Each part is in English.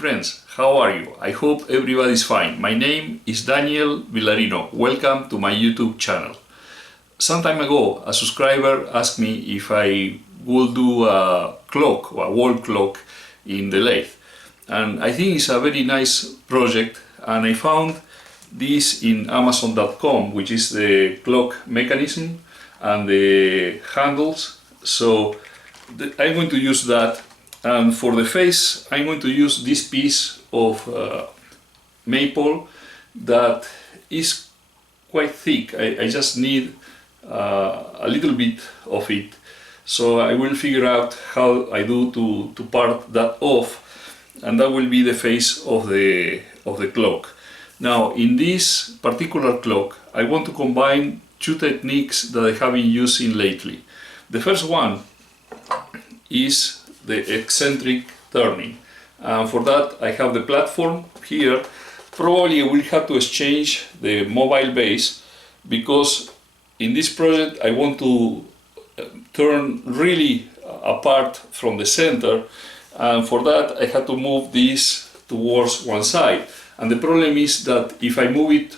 friends, how are you? I hope everybody's fine. My name is Daniel Villarino. Welcome to my YouTube channel. Some time ago, a subscriber asked me if I would do a clock, or a wall clock in the lathe. And I think it's a very nice project, and I found this in Amazon.com, which is the clock mechanism and the handles. So I'm going to use that. And for the face, I'm going to use this piece of maple that is quite thick. I just need a little bit of it. So I will figure out how I do to part that off, and that will be the face of the clock. Now, in this particular clock, I want to combine two techniques that I have been using lately. The first one is the eccentric turning. For that I have the platform here. Probably I will have to exchange the mobile base, because in this project I want to turn really apart from the center, and for that I have to move this towards one side. And the problem is that if I move it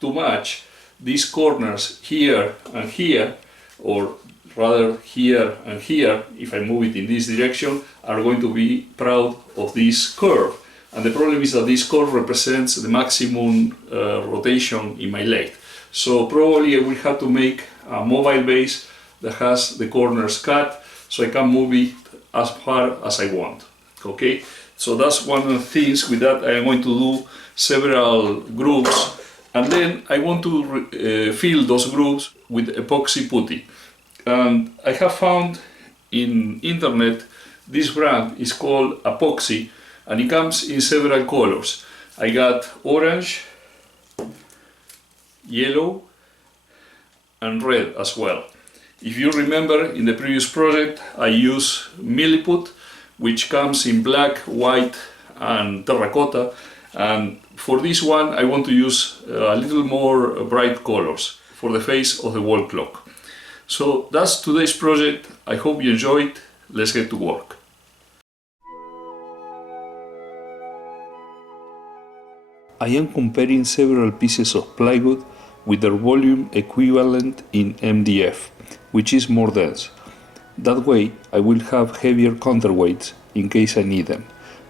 too much, these corners here and here, or rather here and here, if I move it in this direction, are going to be proud of this curve. And the problem is that this curve represents the maximum rotation in my lathe. So probably I will have to make a mobile base that has the corners cut, so I can move it as far as I want. Okay, so that's one of the things. With that, I am going to do several grooves, and then I want to fill those grooves with epoxy putty. And I have found in internet this brand is called Apoxy, and it comes in several colors. I got orange, yellow and red as well. If you remember, in the previous project I used Milliput, which comes in black, white and terracotta, and for this one I want to use a little more bright colors for the face of the wall clock. So that's today's project. I hope you enjoy it. Let's get to work. I am comparing several pieces of plywood with their volume equivalent in MDF, which is more dense. That way I will have heavier counterweights in case I need them.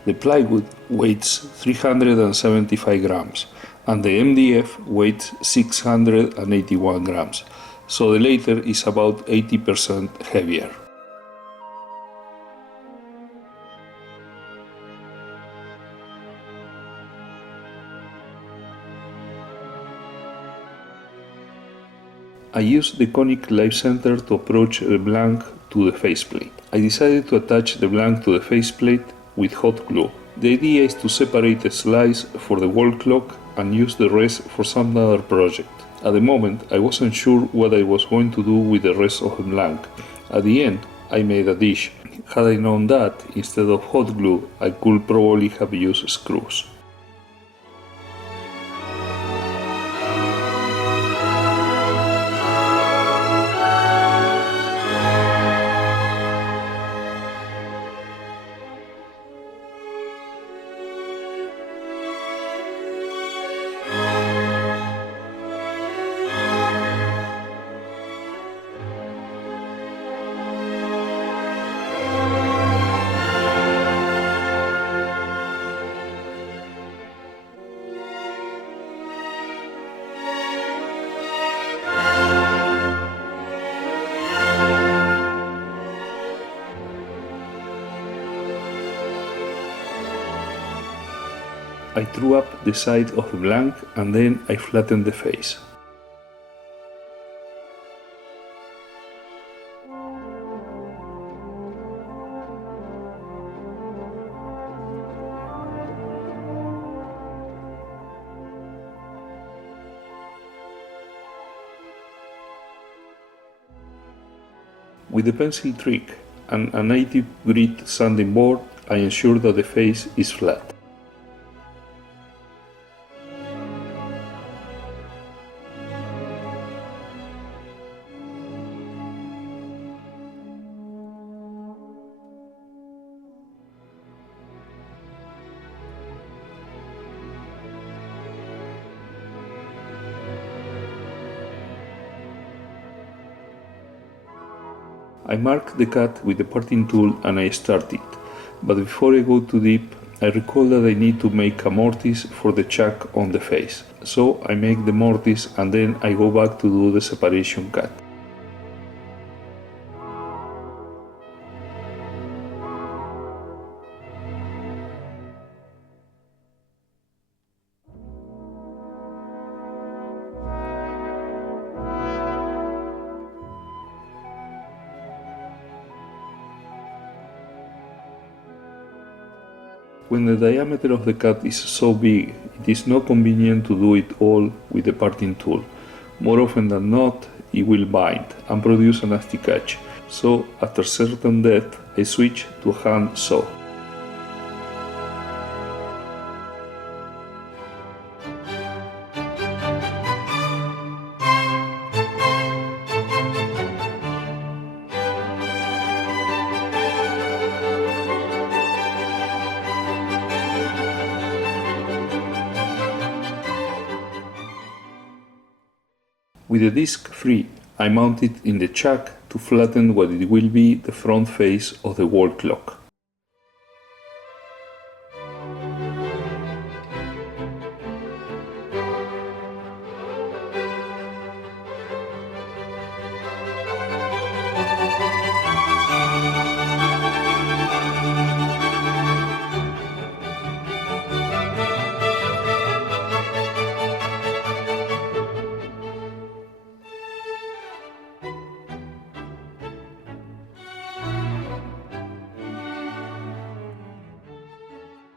The plywood weighs 375 grams and the MDF weighs 681 grams. So the latter is about 80% heavier. I used the conic live center to approach the blank to the faceplate. I decided to attach the blank to the faceplate with hot glue. The idea is to separate a slice for the wall clock and use the rest for some other project. At the moment, I wasn't sure what I was going to do with the rest of the blank. At the end, I made a dish. Had I known that, instead of hot glue, I could probably have used screws. I drew up the side of the blank and then I flattened the face. With the pencil trick and a native grit sanding board, I ensure that the face is flat. I mark the cut with the parting tool and I start it, but before I go too deep, I recall that I need to make a mortise for the chuck on the face. So I make the mortise and then I go back to do the separation cut. When the diameter of the cut is so big, it is not convenient to do it all with the parting tool. More often than not, it will bind and produce a nasty catch, so after certain depth, I switch to a hand saw. With the disc free, I mount it in the chuck to flatten what it will be the front face of the wall clock.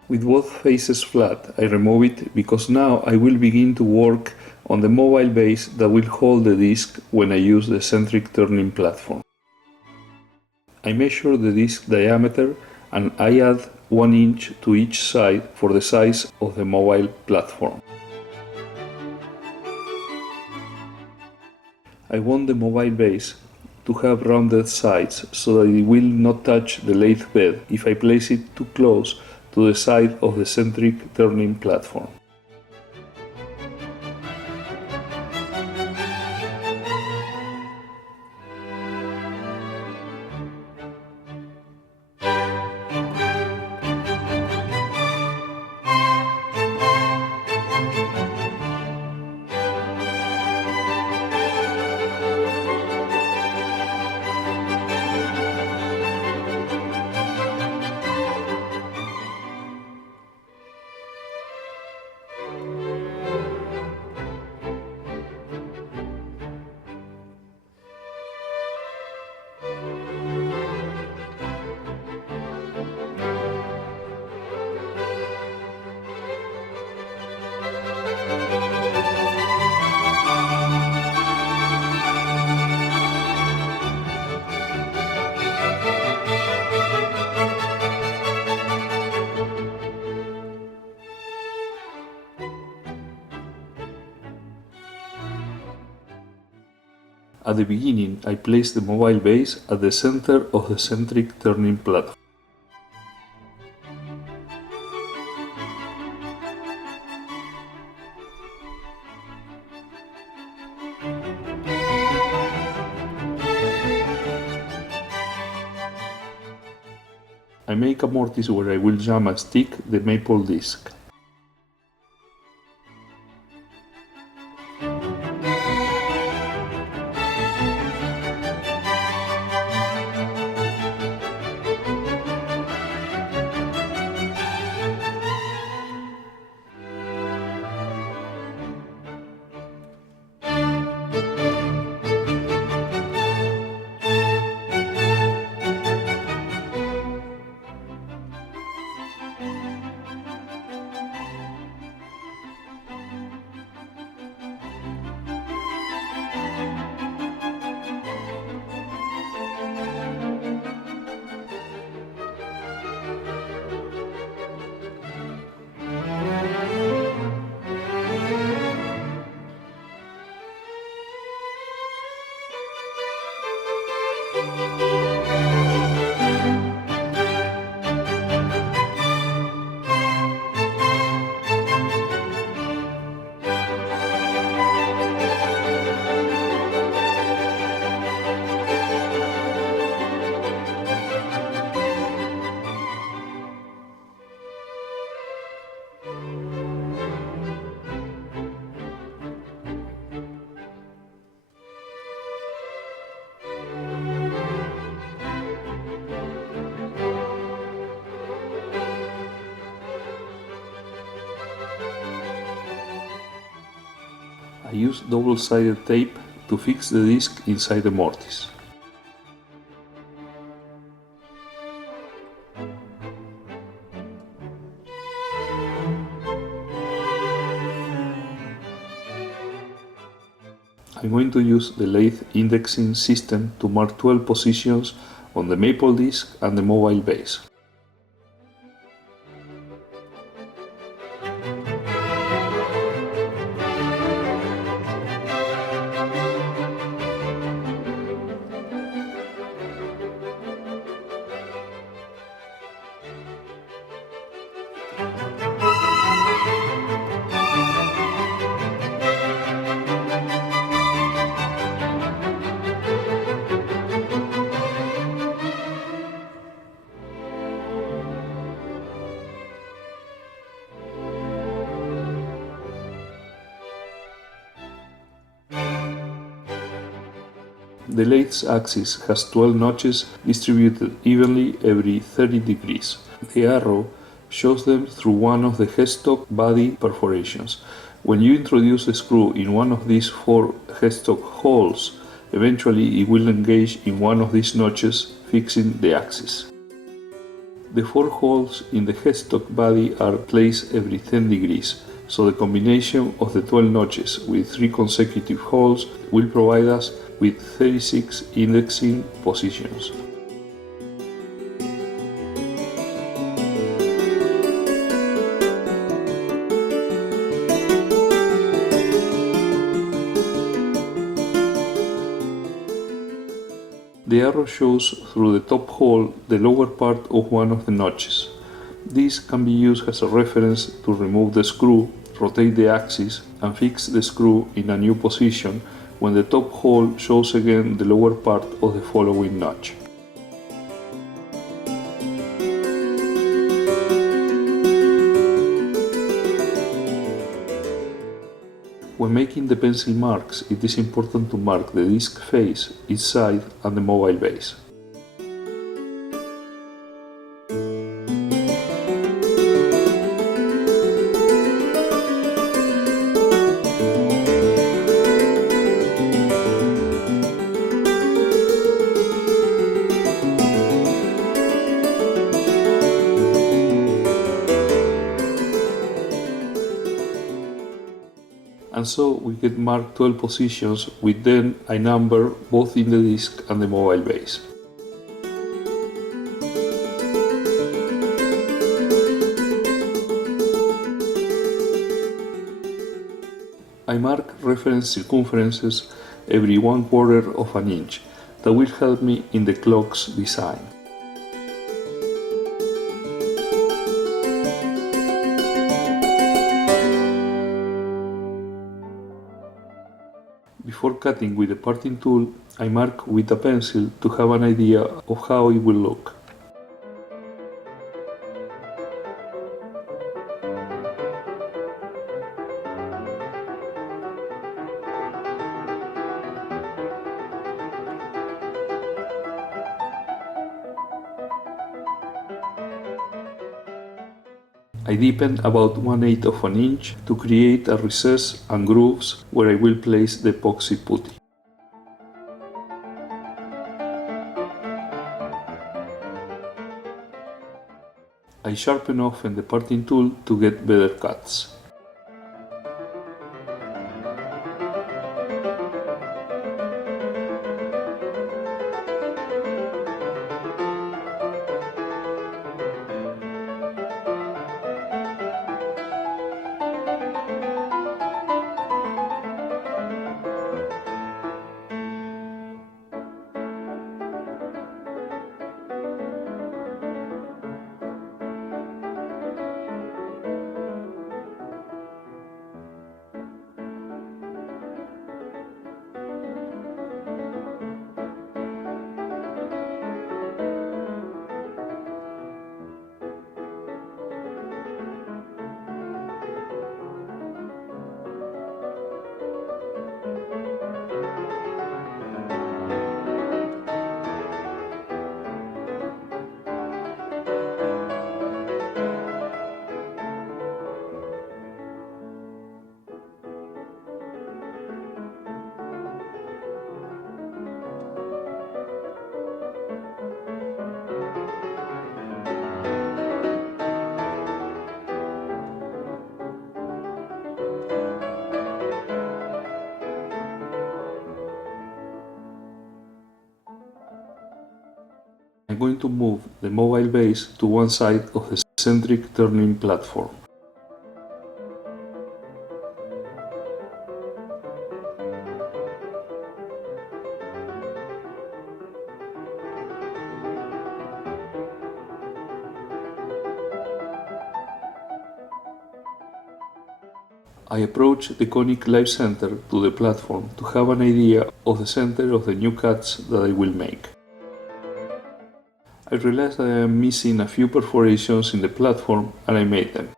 With both faces flat, I remove it because now I will begin to work on the mobile base that will hold the disc when I use the centric turning platform. I measure the disc diameter and I add 1 inch to each side for the size of the mobile platform. I want the mobile base to have rounded sides so that it will not touch the lathe bed if I place it too close to the side of the centric turning platform. At the beginning, I place the mobile base at the center of the centric turning platform. I make a mortise where I will jam and stick the maple disc. I use double-sided tape to fix the disc inside the mortise. I'm going to use the lathe indexing system to mark 12 positions on the maple disc and the mobile base. The lathe's axis has 12 notches distributed evenly every 30 degrees. The arrow shows them through one of the headstock body perforations. When you introduce a screw in one of these 4 headstock holes, eventually it will engage in one of these notches, fixing the axis. The 4 holes in the headstock body are placed every 10 degrees, so the combination of the 12 notches with 3 consecutive holes will provide us with 36 indexing positions. The arrow shows through the top hole the lower part of one of the notches. This can be used as a reference to remove the screw, rotate the axis, and fix the screw in a new position when the top hole shows again the lower part of the following notch. When making the pencil marks, it is important to mark the disc face, its side, and the mobile base. And so we get marked 12 positions with then a number both in the disc and the mobile base. I mark reference circumferences every 1/4 of an inch. That will help me in the clock's design. Before cutting with the parting tool, I mark with a pencil to have an idea of how it will look. I deepen about 1/8 of an inch to create a recess and grooves where I will place the epoxy putty. I sharpen often the parting tool to get better cuts. I'm going to move the mobile base to one side of the eccentric turning platform. I approach the conic live center to the platform to have an idea of the center of the new cuts that I will make. I realized that I am missing a few perforations in the platform and I made them.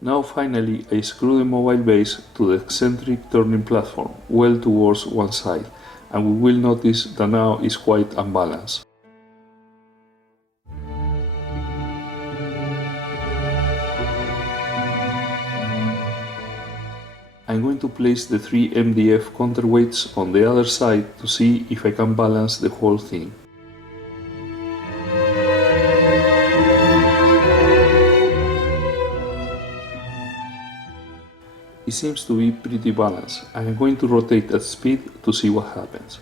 Now finally I screw the mobile base to the eccentric turning platform well towards one side, and we will notice that now is quite unbalanced. I'm going to place the 3 MDF counterweights on the other side to see if I can balance the whole thing. It seems to be pretty balanced. I am going to rotate at speed to see what happens.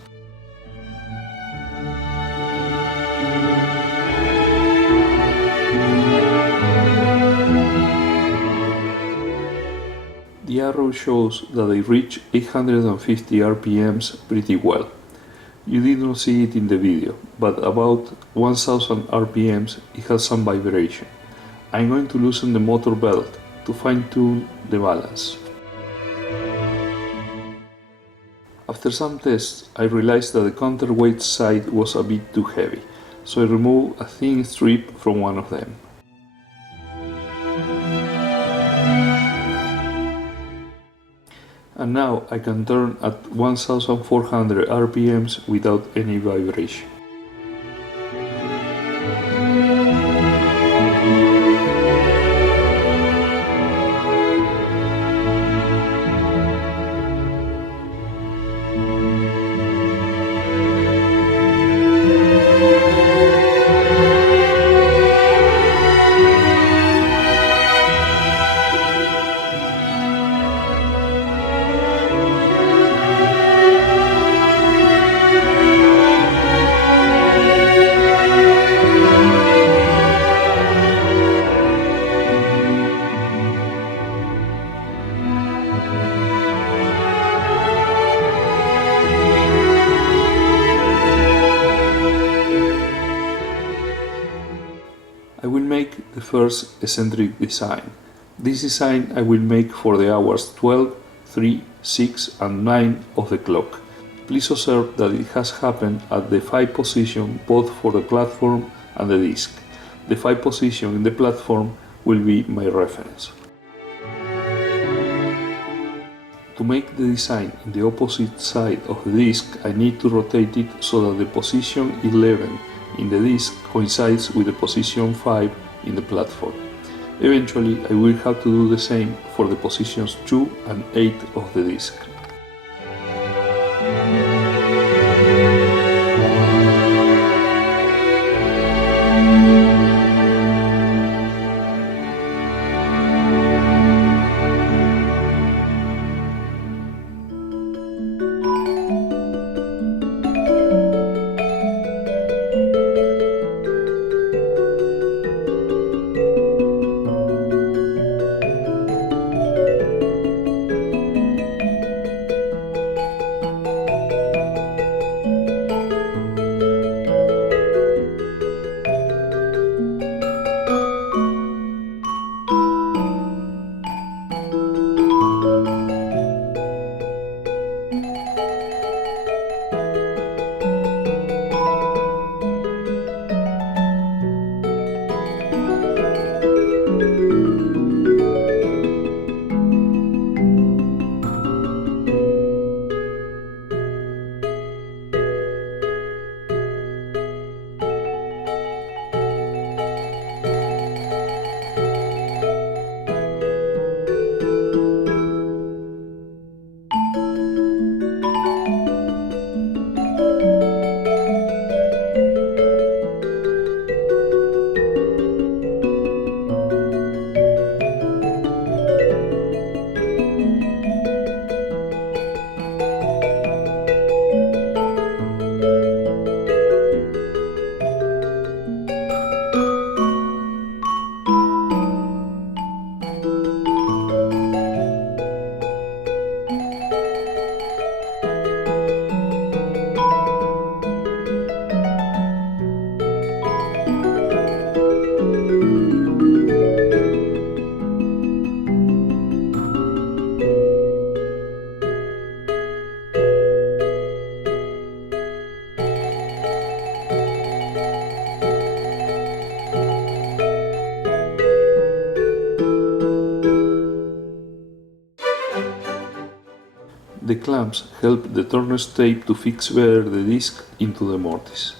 The arrow shows that I reach 850 RPMs pretty well. You did not see it in the video, but about 1000 RPMs it has some vibration. I'm going to loosen the motor belt to fine-tune the balance. After some tests, I realized that the counterweight side was a bit too heavy, so I removed a thin strip from one of them. And now I can turn at 1400 RPMs without any vibration. I will make the first eccentric design. This design I will make for the hours 12, 3, 6 and 9 of the clock. Please observe that it has happened at the 5 position both for the platform and the disc. The 5 position in the platform will be my reference. To make the design in the opposite side of the disc, I need to rotate it so that the position 11 in the disc coincides with the position 5 in the platform. Eventually, I will have to do the same for the positions 2 and 8 of the disc. The clamps help the turner's tape to fix better the disc into the mortise.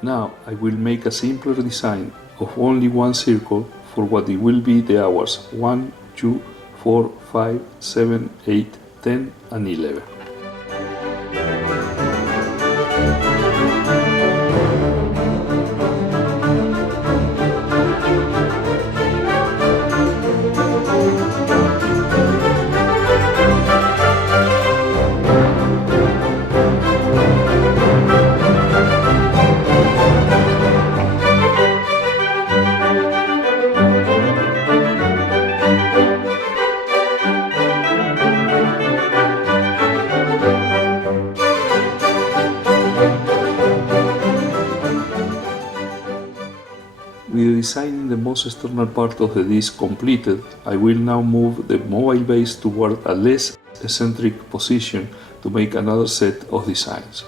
Now I will make a simpler design of only one circle for what it will be the hours 1, 2, 4, 5, 7, 8, 10 and 11. With designing the most external part of the disc completed, I will now move the mobile base toward a less eccentric position to make another set of designs.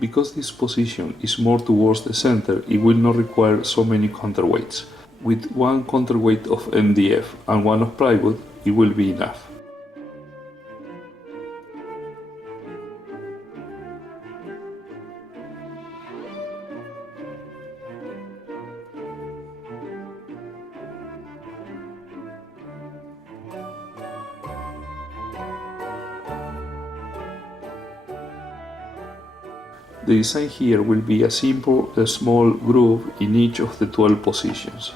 Because this position is more towards the center, it will not require so many counterweights. With one counterweight of MDF and one of plywood, it will be enough. The design here will be a simple, small groove in each of the 12 positions.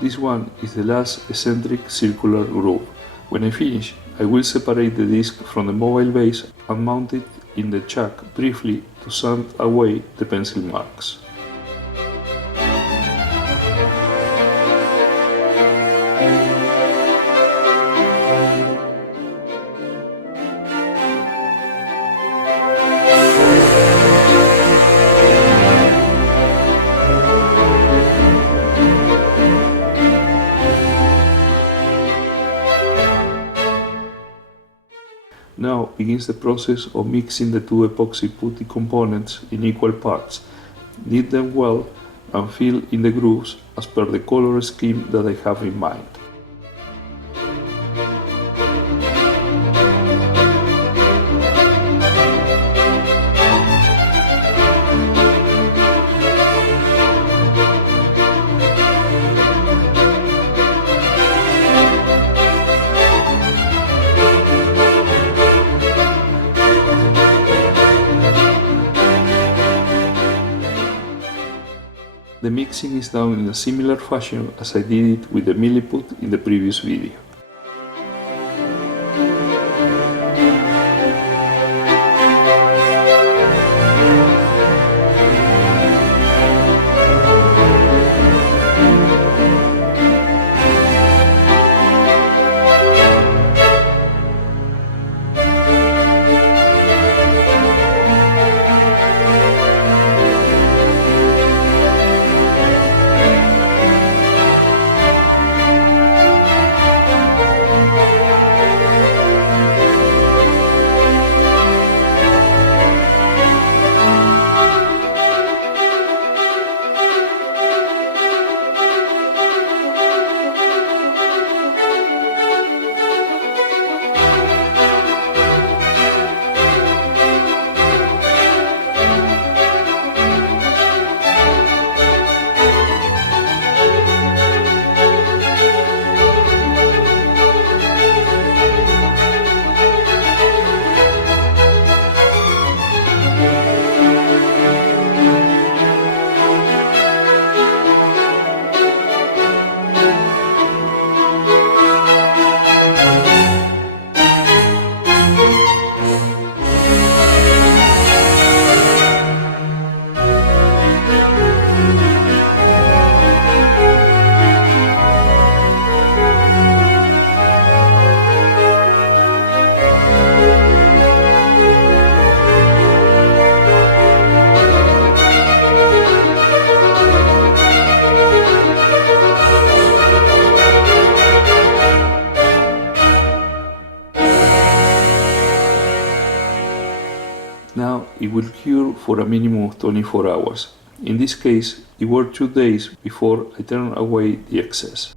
This one is the last eccentric circular groove. When I finish, I will separate the disc from the mobile base and mount it in the chuck briefly to sand away the pencil marks. Now begins the process of mixing the two epoxy putty components in equal parts. Knead them well and fill in the grooves as per the color scheme that I have in mind. The mixing is done in a similar fashion as I did it with the milliput in the previous video. Now it will cure for a minimum of 24 hours. In this case, it were 2 days before I turn away the excess.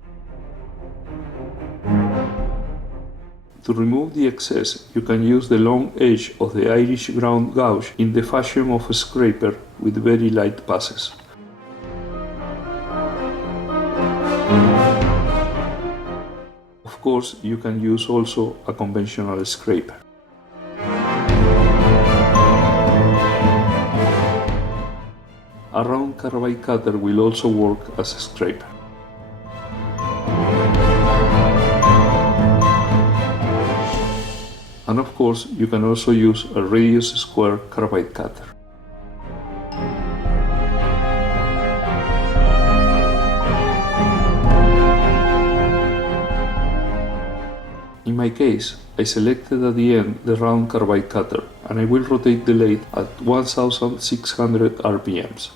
To remove the excess, you can use the long edge of the Irish ground gouge in the fashion of a scraper with very light passes. Of course, you can use also a conventional scraper. A round carbide cutter will also work as a scraper. And of course, you can also use a radius square carbide cutter. In my case, I selected at the end the round carbide cutter, and I will rotate the lathe at 1600 RPMs.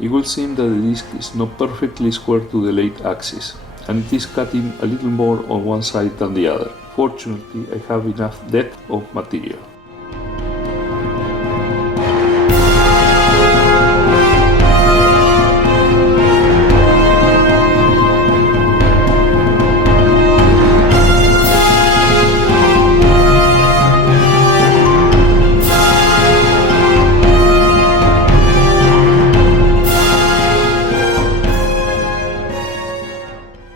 It will seem that the disc is not perfectly square to the lathe axis, and it is cutting a little more on one side than the other. Fortunately, I have enough depth of material.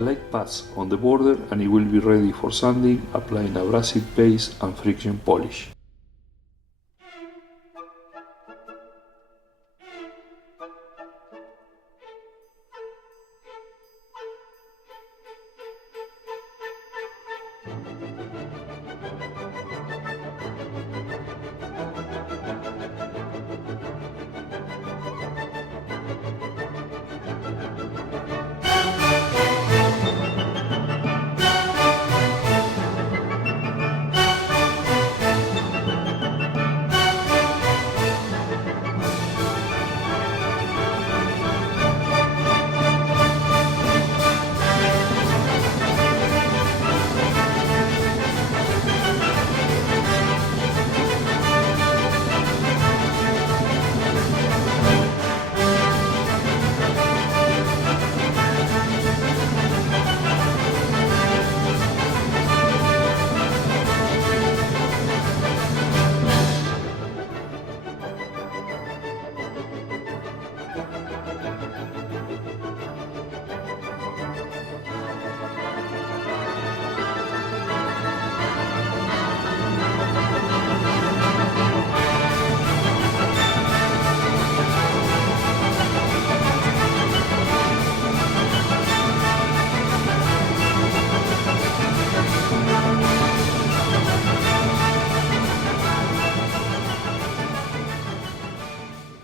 Light pads on the border and it will be ready for sanding, applying abrasive base and friction polish.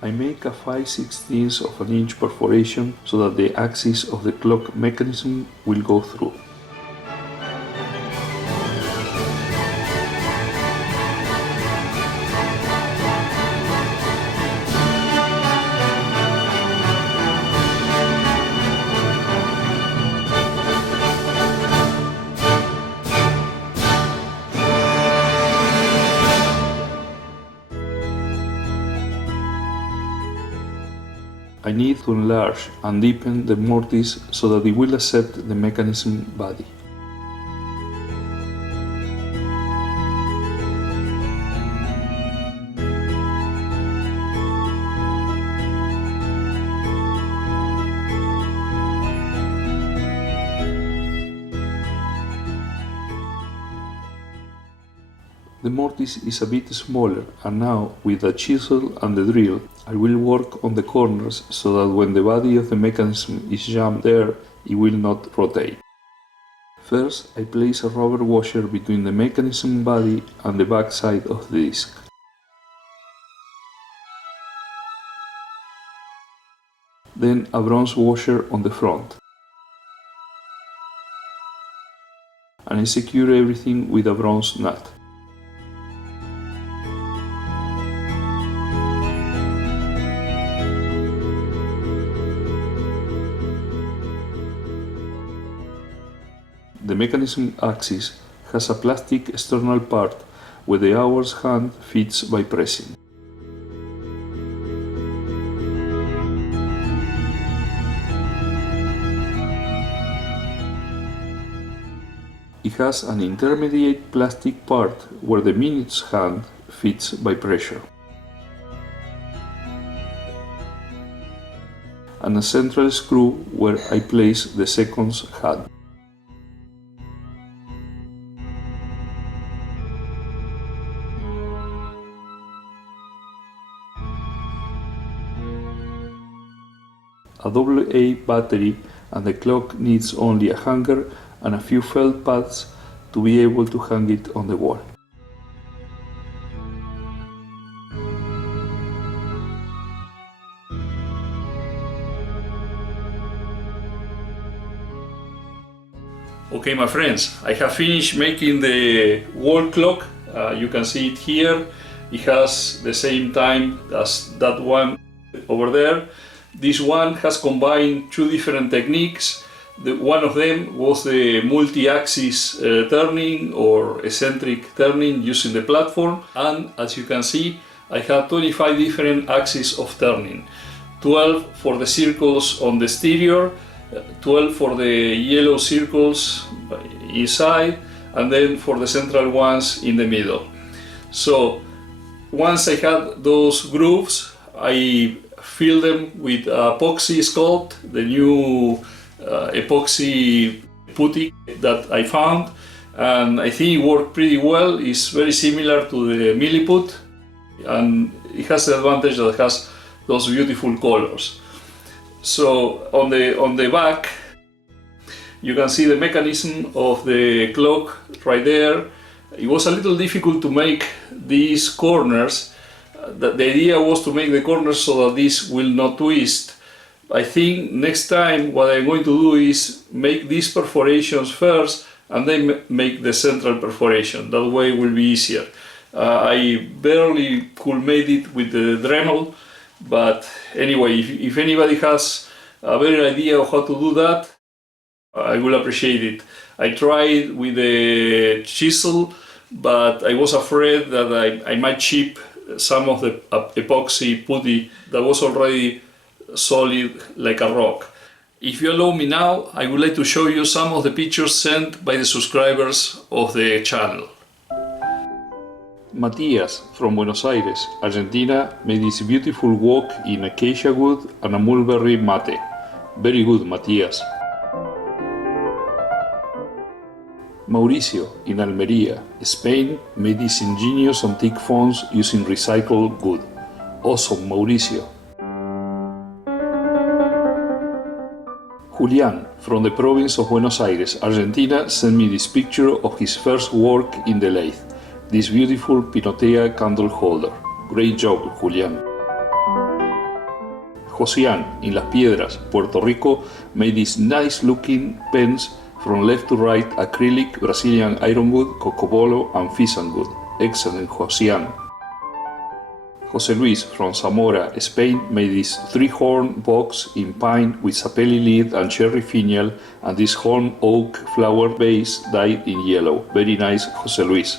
I make a 5/16 of an inch perforation so that the axis of the clock mechanism will go through. I need to enlarge and deepen the mortise so that it will accept the mechanism body. The mortise is a bit smaller, and now with the chisel and the drill I will work on the corners so that when the body of the mechanism is jammed there, it will not rotate. First, I place a rubber washer between the mechanism body and the back side of the disc. Then a bronze washer on the front. And I secure everything with a bronze nut. The mechanism axis has a plastic external part where the hour's hand fits by pressing. It has an intermediate plastic part where the minute's hand fits by pressure, and a central screw where I place the second's hand. A AA battery, and the clock needs only a hanger and a few felt pads to be able to hang it on the wall. Okay, my friends, I have finished making the wall clock. You can see it here. It has the same time as that one over there. This one has combined two different techniques. One of them was the multi-axis turning or eccentric turning using the platform, and as you can see I have 25 different axes of turning. 12 for the circles on the exterior, 12 for the yellow circles inside, and then for the central ones in the middle. So once I had those grooves, I fill them with epoxy sculpt, the new epoxy putty that I found, and I think it worked pretty well. It's very similar to the Milliput, and it has the advantage that it has those beautiful colors. So on the back you can see the mechanism of the clock right there. It was a little difficult to make these corners. The idea was to make the corners so that this will not twist. I think next time what I'm going to do is make these perforations first and then make the central perforation. That way it will be easier. I barely could make it with the Dremel, but anyway, if anybody has a better idea of how to do that, I will appreciate it. I tried with the chisel, but I was afraid that I might chip some of the epoxy putty that was already solid like a rock. If you allow me now, I would like to show you some of the pictures sent by the subscribers of the channel. Matias from Buenos Aires, Argentina, made this beautiful wok in acacia wood and a mulberry mate. Very good, Matias. Mauricio, in Almería, Spain, made these ingenious antique phones using recycled wood. Awesome, Mauricio. Julián, from the province of Buenos Aires, Argentina, sent me this picture of his first work in the lathe, this beautiful Pinotea candle holder. Great job, Julián. Josian in Las Piedras, Puerto Rico, made these nice looking pens from left to right, acrylic, Brazilian ironwood, cocobolo and fisandwood. Excellent, Josian. Jose Luis from Zamora, Spain, made this 3-horn box in pine with sapelli lid and cherry finial, and this horn oak flower base dyed in yellow. Very nice, Jose Luis.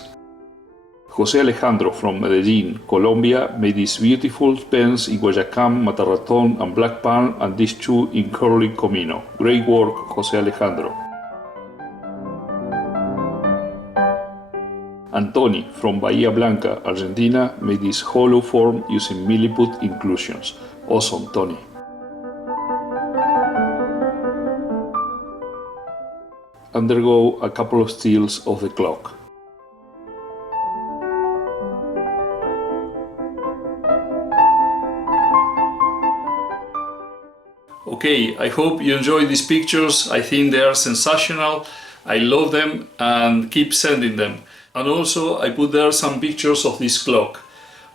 Jose Alejandro from Medellin, Colombia, made these beautiful pens in Guayacán, Matarraton and Black Palm, and these 2 in Curly Comino. Great work, Jose Alejandro. Antoni from Bahía Blanca, Argentina, made this hollow form using milliput inclusions. Awesome, Tony. Undergo a couple of steals of the clock. Okay, I hope you enjoyed these pictures. I think they are sensational. I love them and keep sending them. And also I put there some pictures of this clock.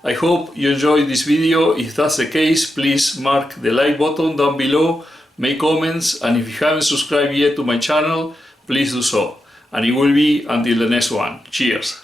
I hope you enjoyed this video. If that's the case, please mark the like button down below, make comments, and if you haven't subscribed yet to my channel, please do so. And it will be until the next one. Cheers!